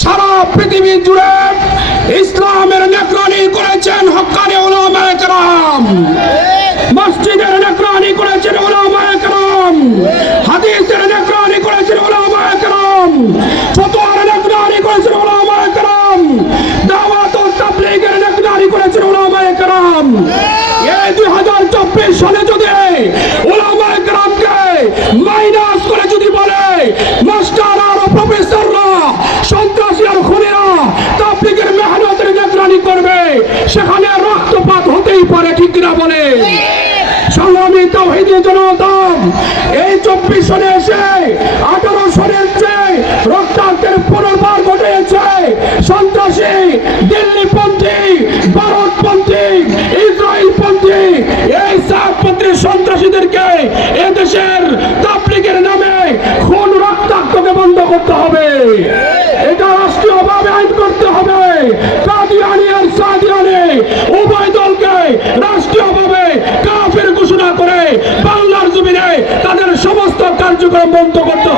সারা পৃথিবী জুড়ে ইসলামের নেকরানি করেছেন হক্কানি ওলামায়ে কেরাম। মসজিদের নেকরানি করেছেন ওলামায়ে কেরাম। হাদিসের নেকরানি করেছেন ওলামায়ে কেরাম। ফতোয়ার নেকরানি করেছেন ওলামায়ে কেরাম। দাওয়াত ও তাবলীগের নেকরানি করেছেন ওলামায়ে কেরাম। এই দুই হাজার চব্বিশ সালে যদি ওলামায়ে কেরামকে মাইনাস সেখানে রক্তপাত হতেই পারে ঠিক না বলে। সংগ্রামী তৌহিদি জনতম, এই চব্বিশ সনে এসে, আঠারো সনের চেয়ে রক্তাক্তের পুনর্বার ঘটেছে। সন্ত্রাসী, দিল্লিপন্থী, ভারতপন্থী ইসরায়েলপন্থী এই সাতপন্থী সন্ত্রাসীদেরকে বাংলার জমিনে তাদের সমস্ত কার্যক্রম বন্ধ করতে